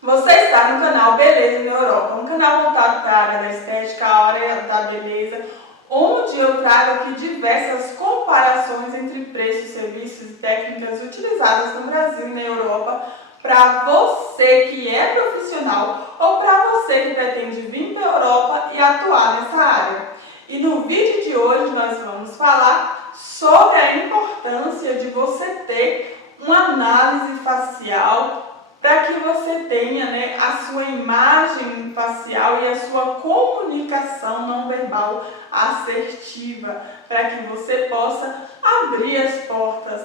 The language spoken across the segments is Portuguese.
Você está no canal Beleza na Europa, um canal voltado para a área da estética, a área da beleza, onde eu trago aqui diversas comparações entre preços, serviços e técnicas utilizadas no Brasil e na Europa para você que é profissional ou para você que pretende vir para a Europa e atuar nessa área. E no vídeo de hoje nós vamos falar sobre a importância de você ter uma análise facial para que você tenha a sua imagem facial e a sua comunicação não verbal assertiva, para que você possa abrir as portas,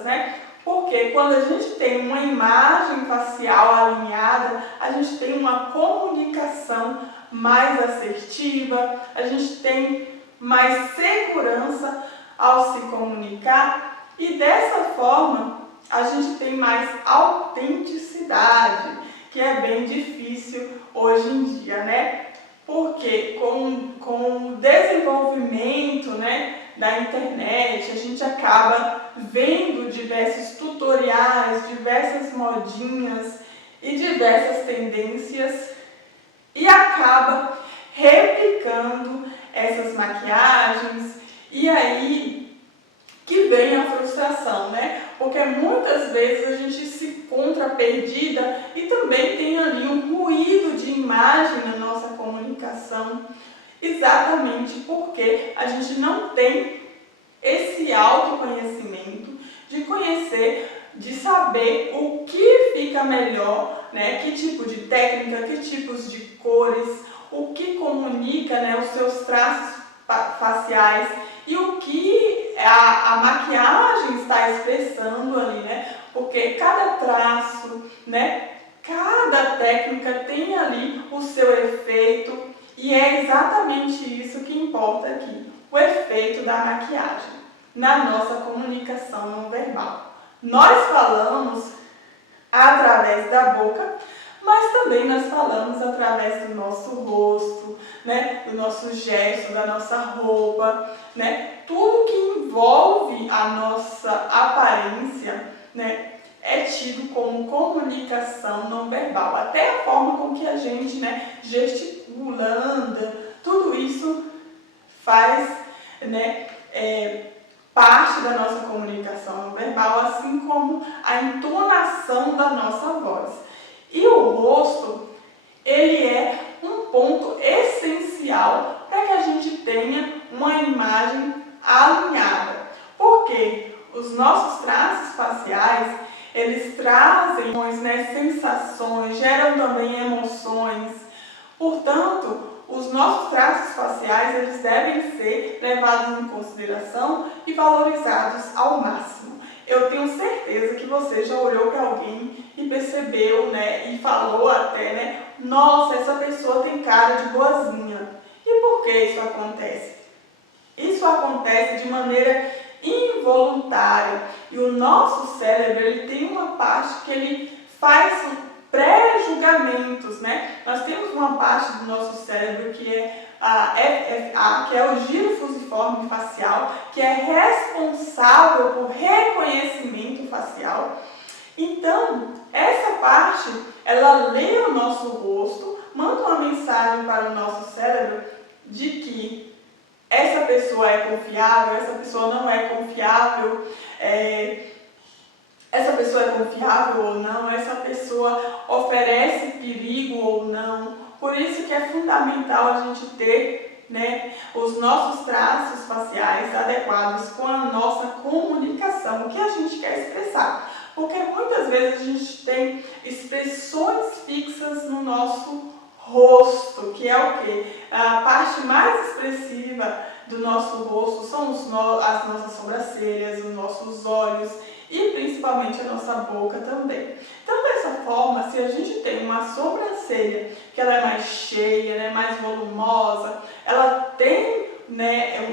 Porque quando a gente tem uma imagem facial alinhada, a gente tem uma comunicação mais assertiva, a gente tem mais segurança ao se comunicar e dessa forma a gente tem mais autenticidade, que é bem difícil hoje em dia, Porque com o desenvolvimento, da internet, a gente acaba vendo diversos tutoriais, diversas modinhas e diversas tendências e acaba replicando essas maquiagens e aí que vem a frustração, Porque muitas vezes a gente se encontra perdida e também tem ali um ruído de imagem na nossa comunicação, exatamente porque a gente não tem esse autoconhecimento de conhecer, de saber o que fica melhor, Que tipo de técnica, que tipos de cores, o que comunica, os seus traços faciais e o que a maquiagem está expressando ali, Porque cada traço, cada técnica tem ali o seu efeito e é exatamente isso que importa aqui, o efeito da maquiagem na nossa comunicação não verbal. Nós falamos através da boca, mas também nós falamos através do nosso rosto, do nosso gesto, da nossa roupa, Tudo que envolve a nossa aparência, é tido como comunicação não verbal. Até a forma com que a gente, gesticula, anda, tudo isso faz, parte da nossa comunicação não verbal, assim como a entonação da nossa voz. E o rosto, ele é um ponto essencial para que a gente tenha uma imagem alinhada. Porque os nossos traços faciais, eles trazem sensações, geram também emoções. Portanto, os nossos traços faciais, eles devem ser levados em consideração e valorizados ao máximo. Eu tenho certeza que você já olhou para alguém e percebeu, e falou até, nossa, essa pessoa tem cara de boazinha. E por que isso acontece? Isso acontece de maneira involuntária e o nosso cérebro, ele tem uma parte que ele faz pré-julgamentos, Nós temos uma parte do nosso cérebro que é a FFA, que é o giro fusiforme facial, que é responsável por reconhecimento facial. Então, essa parte, ela lê o nosso rosto, manda uma mensagem para o nosso cérebro de que essa pessoa é confiável, essa pessoa não é confiável, essa pessoa é confiável ou não, essa pessoa oferece perigo ou não. Por isso que é fundamental a gente ter os nossos traços faciais adequados com a nossa comunicação, o que a gente quer expressar. Porque muitas vezes a gente tem expressões fixas no nosso rosto, que é o quê? A parte mais expressiva do nosso rosto são as nossas sobrancelhas, os nossos olhos e principalmente a nossa boca também. Então, dessa forma, se a gente tem uma sobrancelha que ela é mais cheia, mais volumosa, ela tem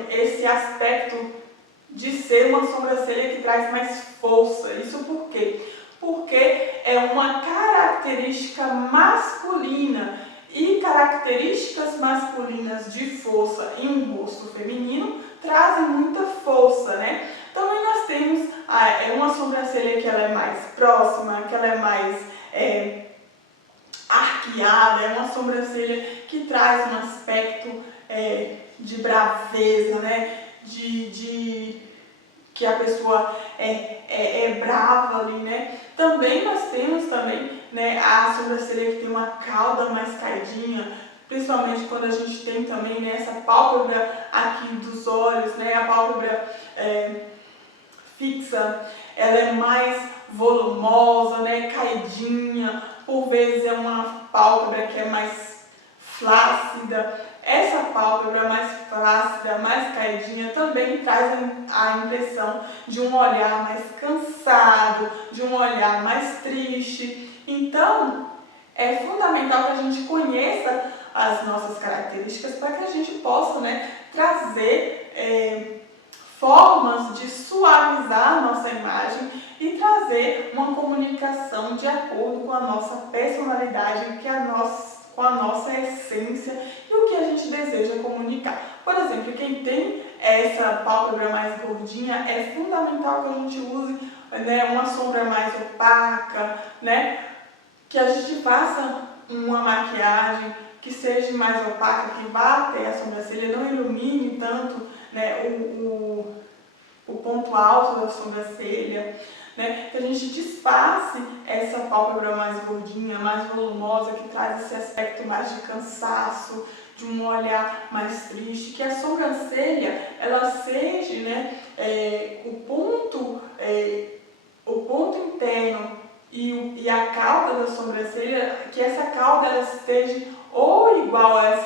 esse aspecto de ser uma sobrancelha que traz mais força. Isso por quê? Porque é uma característica masculina e características masculinas de força em um rosto feminino trazem muita força, Também nós temos uma sobrancelha que ela é mais próxima, que ela é mais arqueada, arqueada, é uma sobrancelha que traz um aspecto de braveza, né? De que a pessoa é brava ali, né? Também nós temos também, né, a sobrancelha que tem uma cauda mais caidinha, principalmente quando a gente tem também, né, essa pálpebra aqui dos olhos, né? A pálpebra fixa, ela é mais volumosa, né, caidinha, por vezes é uma pálpebra que é mais flácida. Essa pálpebra mais flácida, mais caidinha, também traz a impressão de um olhar mais cansado, de um olhar mais triste. Então, é fundamental que a gente conheça as nossas características para que a gente possa, né, trazer formas de suavizar a nossa imagem e trazer uma comunicação de acordo com a nossa personalidade, com a nossa essência e o que a gente deseja comunicar. Por exemplo, quem tem essa pálpebra mais gordinha, é fundamental que a gente use, né, uma sombra mais opaca, né, que a gente faça uma maquiagem que seja mais opaca, que vá até a sobrancelha, não ilumine tanto, né, o ponto alto da sobrancelha, né, que a gente disfarce essa pálpebra mais gordinha, mais volumosa, que traz esse aspecto mais de cansaço, de um olhar mais triste, que a sobrancelha ela seja, né, o ponto interno e a cauda da sobrancelha, que essa cauda ela esteja ou igual a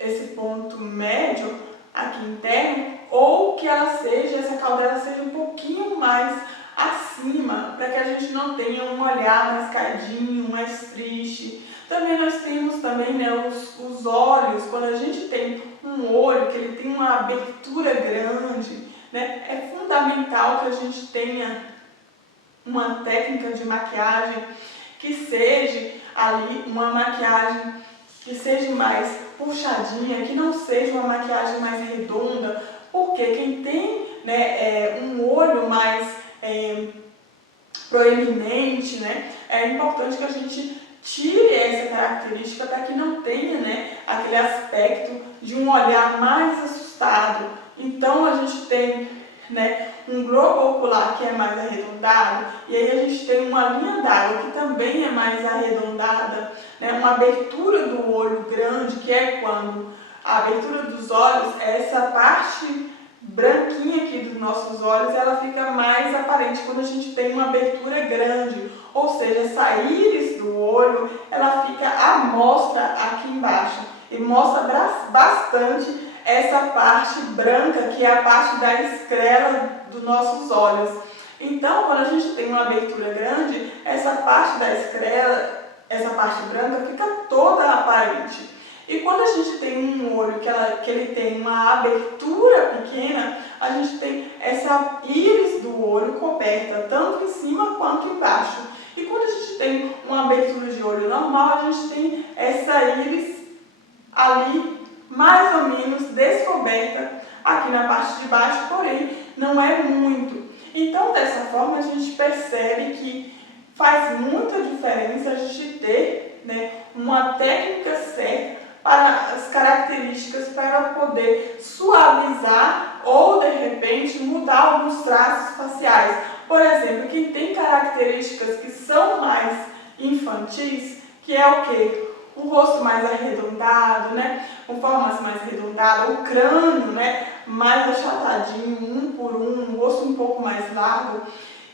esse ponto médio aqui interno, ou que essa cauda ela seja um pouquinho mais acima, para que a gente não tenha um olhar mais caidinho, mais triste. Também nós temos também, né, os olhos. Quando a gente tem um olho que ele tem uma abertura grande, né, é fundamental que a gente tenha uma técnica de maquiagem que seja ali uma maquiagem que seja mais puxadinha, que não seja uma maquiagem mais redonda, porque quem tem, né, um olho mais proeminente, né, é importante que a gente tire essa característica para que não tenha, né, aquele aspecto de um olhar mais assustado. Então a gente tem, né, um globo ocular que é mais arredondado, e aí a gente tem uma linha d'água que também é mais arredondada, né, uma abertura do olho grande, que é quando a abertura dos olhos, essa parte branquinha aqui dos nossos olhos, ela fica mais aparente quando a gente tem uma abertura grande, ou seja, essa íris do olho, ela fica à mostra aqui embaixo e mostra bastante essa parte branca, que é a parte da esclera dos nossos olhos. Então, quando a gente tem uma abertura grande, essa parte da esclera, essa parte branca, fica toda aparente. E quando a gente tem um olho que ele tem uma abertura pequena, a gente tem essa íris do olho coberta, tanto em cima quanto embaixo. E quando a gente tem uma abertura de olho normal, a gente tem essa íris ali, mais ou menos descoberta aqui na parte de baixo, porém não é muito. Então, dessa forma, a gente percebe que faz muita diferença a gente ter, né, uma técnica certa para as características, para poder suavizar ou, de repente, mudar alguns traços faciais. Por exemplo, quem tem características que são mais infantis, que é o quê? O rosto mais arredondado, né, com formas mais arredondadas, o crânio, né, mais achatadinho, um por um rosto um pouco mais largo.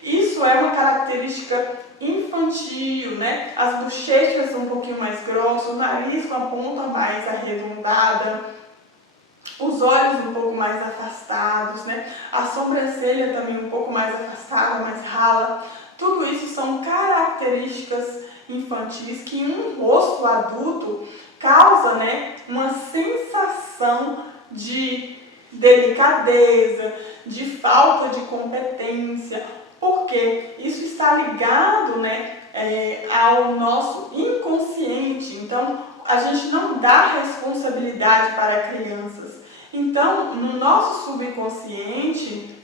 Isso é uma característica infantil, né? As bochechas um pouquinho mais grossas, o nariz com a ponta mais arredondada, os olhos um pouco mais afastados, né? A sobrancelha também um pouco mais afastada, mais rala. Tudo isso são características infantis que em um rosto adulto causa, né, uma sensação de delicadeza, de falta de competência, porque isso está ligado, né, ao nosso inconsciente. Então, a gente não dá responsabilidade para crianças. Então, no nosso subconsciente,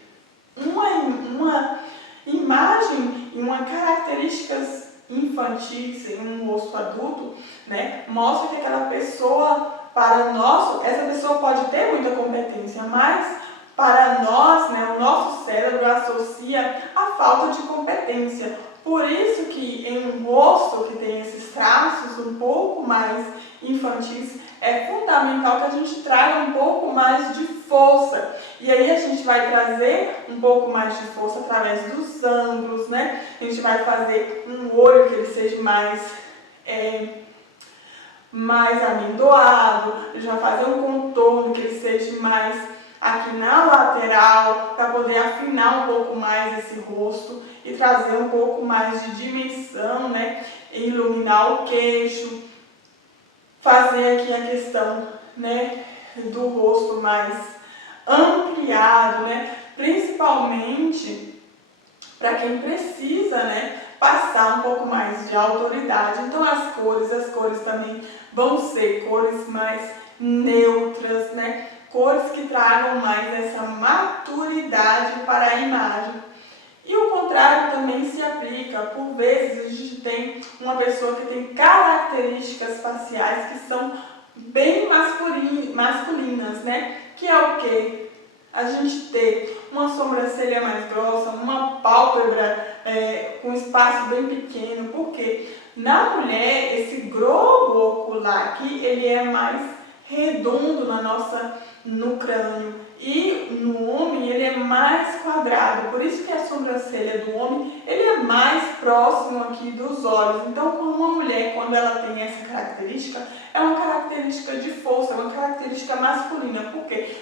uma imagem e uma características infantis em um rosto adulto, né, mostra que aquela pessoa, para nós, essa pessoa pode ter muita competência, mas para nós, né, o nosso cérebro associa a falta de competência. Por isso que em um rosto que tem esses traços um pouco mais infantis, é fundamental que a gente traga um pouco mais de força. E aí a gente vai trazer um pouco mais de força através dos ângulos, né? A gente vai fazer um olho que ele seja mais amendoado, a gente vai fazer um contorno que ele seja mais aqui na lateral, para poder afinar um pouco mais esse rosto e trazer um pouco mais de dimensão, né? Iluminar o queixo, fazer aqui a questão, né, do rosto mais ampliado, né? Principalmente para quem precisa, né, passar um pouco mais de autoridade. Então as cores também vão ser cores mais neutras, né? Cores que tragam mais essa maturidade para a imagem. E o contrário também se aplica. Por vezes a gente tem uma pessoa que tem características faciais que são bem masculinas, né? Que é o quê? A gente ter uma sobrancelha mais grossa, uma pálpebra com espaço bem pequeno, porque na mulher esse globo ocular aqui, ele é mais redondo no crânio, e no homem ele é mais quadrado, por isso que a sobrancelha do homem ele é mais próximo aqui dos olhos. Então, com uma mulher, quando ela tem essa característica, é uma característica de força, é uma característica masculina, porque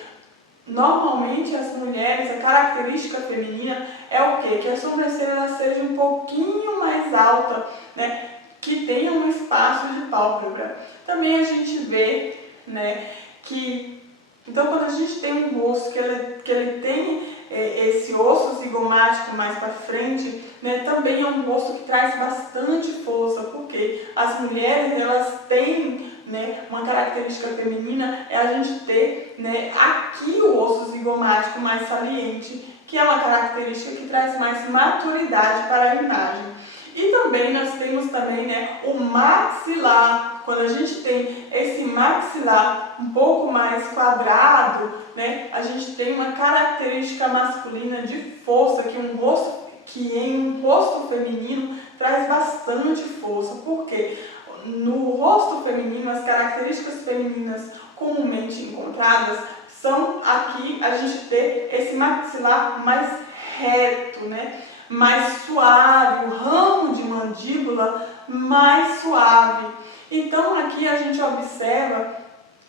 normalmente as mulheres, a característica feminina é o quê? Que a sobrancelha ela seja um pouquinho mais alta, né? Que tenha um espaço de pálpebra. Também a gente vê, né, que então quando a gente tem um rosto que ele tem esse osso zigomático mais para frente, né, também é um rosto que traz bastante força, porque as mulheres elas têm, né, uma característica feminina é a gente ter, né, aqui o osso zigomático mais saliente, que é uma característica que traz mais maturidade para a imagem. E também nós temos também, né, o maxilar. Quando a gente tem esse maxilar um pouco mais quadrado, né, a gente tem uma característica masculina de força que em um rosto feminino traz bastante força. Por quê? No rosto feminino, as características femininas comumente encontradas são aqui a gente ter esse maxilar mais reto, né? Mais suave, o ramo de mandíbula mais suave. Então aqui a gente observa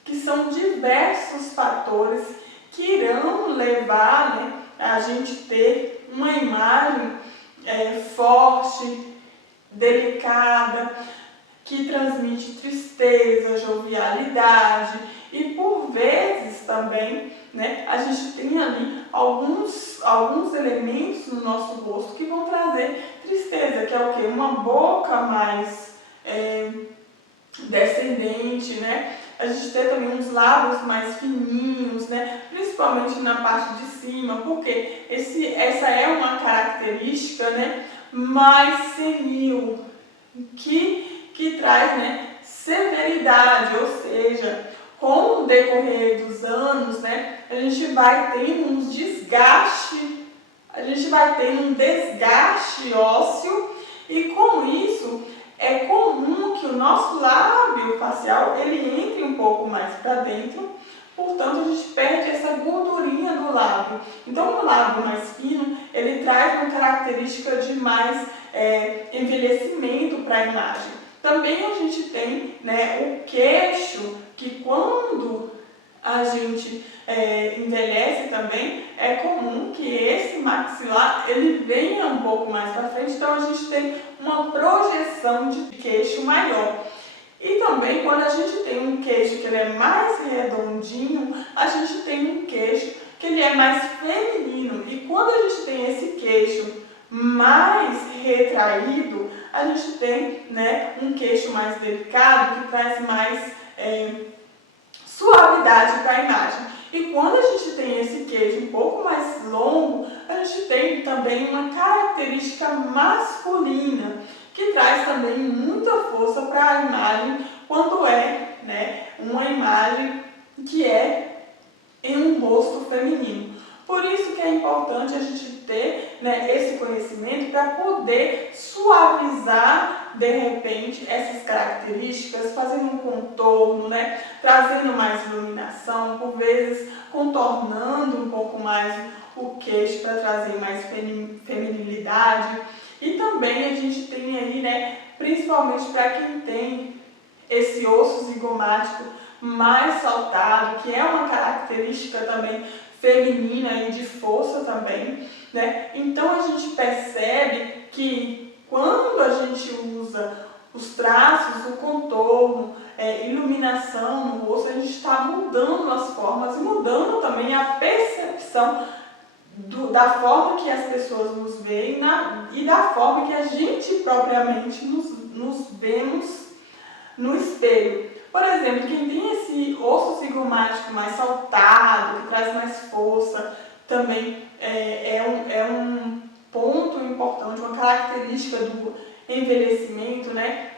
que são diversos fatores que irão levar, né, a gente ter uma imagem forte, delicada, que transmite tristeza, jovialidade e por vezes também, né, a gente tem ali alguns elementos no nosso rosto que vão trazer tristeza, que é o quê? Uma boca mais descendente, né? A gente tem também uns lábios mais fininhos, né? Principalmente na parte de cima, porque essa é uma característica, né, mais senil, que traz, né, severidade, ou seja, com o decorrer dos anos, né, a gente vai tendo um desgaste ósseo, e com isso é comum que o nosso lábio facial ele entre um pouco mais para dentro, portanto a gente perde essa gordurinha do lábio. Então o lábio mais fino ele traz uma característica de mais envelhecimento para a imagem. Também a gente tem, né, o queixo, que quando a gente envelhece também, é comum que esse maxilar ele venha um pouco mais para frente, então a gente tem uma projeção de queixo maior. E também quando a gente tem um queixo que ele é mais redondinho, a gente tem um queixo que ele é mais feminino. E quando a gente tem esse queixo mais retraído, a gente tem, né, um queixo mais delicado que traz mais suavidade para a imagem. E quando a gente tem esse queixo um pouco mais longo, a gente tem também uma característica masculina, que traz também muita força para a imagem quando é, né, uma imagem que é em um rosto feminino. Por isso que é importante a gente ter, né, esse conhecimento para poder suavizar, de repente, essas características, fazendo um contorno, né, trazendo mais iluminação, por vezes contornando um pouco mais o queixo para trazer mais feminilidade. E também a gente tem aí, né, principalmente para quem tem esse osso zigomático mais saltado, que é uma característica também feminina e de força também, né? Então a gente percebe que quando a gente usa os traços, o contorno, iluminação no rosto, a gente está mudando as formas e mudando também a percepção da forma que as pessoas nos veem e da forma que a gente propriamente nos vemos no espelho. Por exemplo, quem tem esse osso zigomático mais saltado, que traz mais força, também é um ponto importante, uma característica do envelhecimento, né,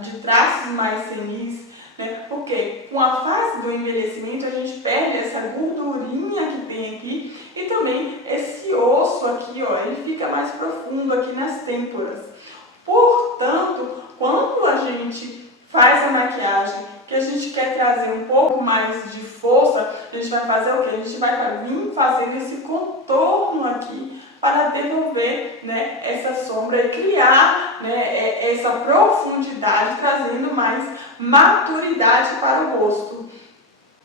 de traços mais senis, né, porque com a fase do envelhecimento a gente perde essa gordurinha que tem aqui e também esse osso aqui, ó, ele fica mais profundo aqui nas têmporas. Portanto, quando a gente faz a maquiagem, que a gente quer trazer um pouco mais de força, a gente vai fazer o quê? A gente vai vir fazendo esse contorno aqui para devolver, né, essa sombra e criar, né, essa profundidade, trazendo mais maturidade para o rosto.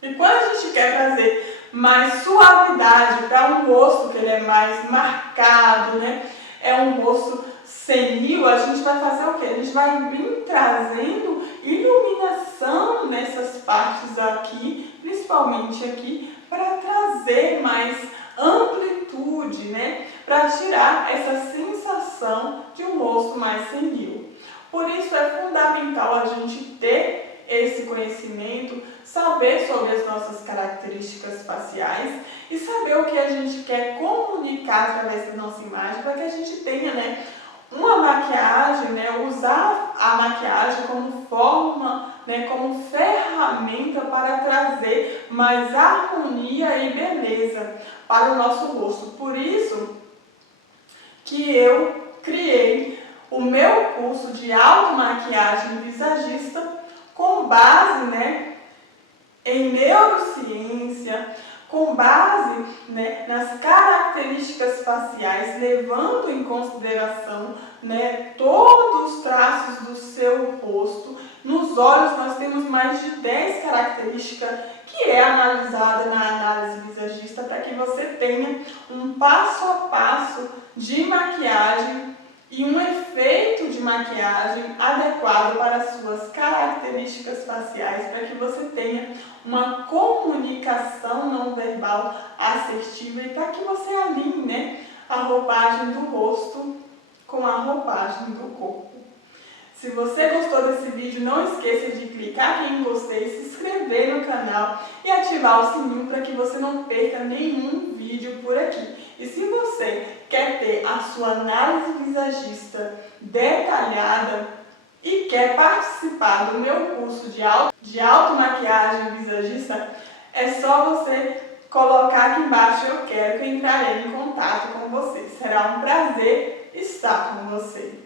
E quando a gente quer trazer mais suavidade para um rosto que ele é mais marcado, né, é um rosto senil, a gente vai fazer o quê? A gente vai vir trazendo iluminação nessas partes aqui, principalmente aqui, para trazer mais amplitude, né? Para tirar essa sensação de um rosto mais senil. Por isso é fundamental a gente ter esse conhecimento, saber sobre as nossas características faciais e saber o que a gente quer comunicar através da nossa imagem, para que a gente tenha, né, uma maquiagem, né, usar a maquiagem como forma, né, como ferramenta para trazer mais harmonia e beleza para o nosso rosto. Por isso que eu criei o meu curso de automaquiagem visagista com base, né, em neurociência, com base, né, nas características faciais, levando em consideração, né, todos os traços do seu rosto. Nos olhos nós temos mais de 10 características que é analisada na análise visagista para que você tenha um passo a passo de maquiagem e um efeito de maquiagem adequado para as suas características faciais, para que você tenha uma comunicação não verbal assertiva e para que você alinhe, né, a roupagem do rosto com a roupagem do corpo. Se você gostou desse vídeo, não esqueça de clicar aqui em gostei, se inscrever no canal e ativar o sininho para que você não perca nenhum vídeo por aqui. E se você quer ter a sua análise visagista detalhada e quer participar do meu curso de automaquiagem visagista, é só você colocar aqui embaixo "eu quero", que eu entrarei em contato com você. Será um prazer estar com você.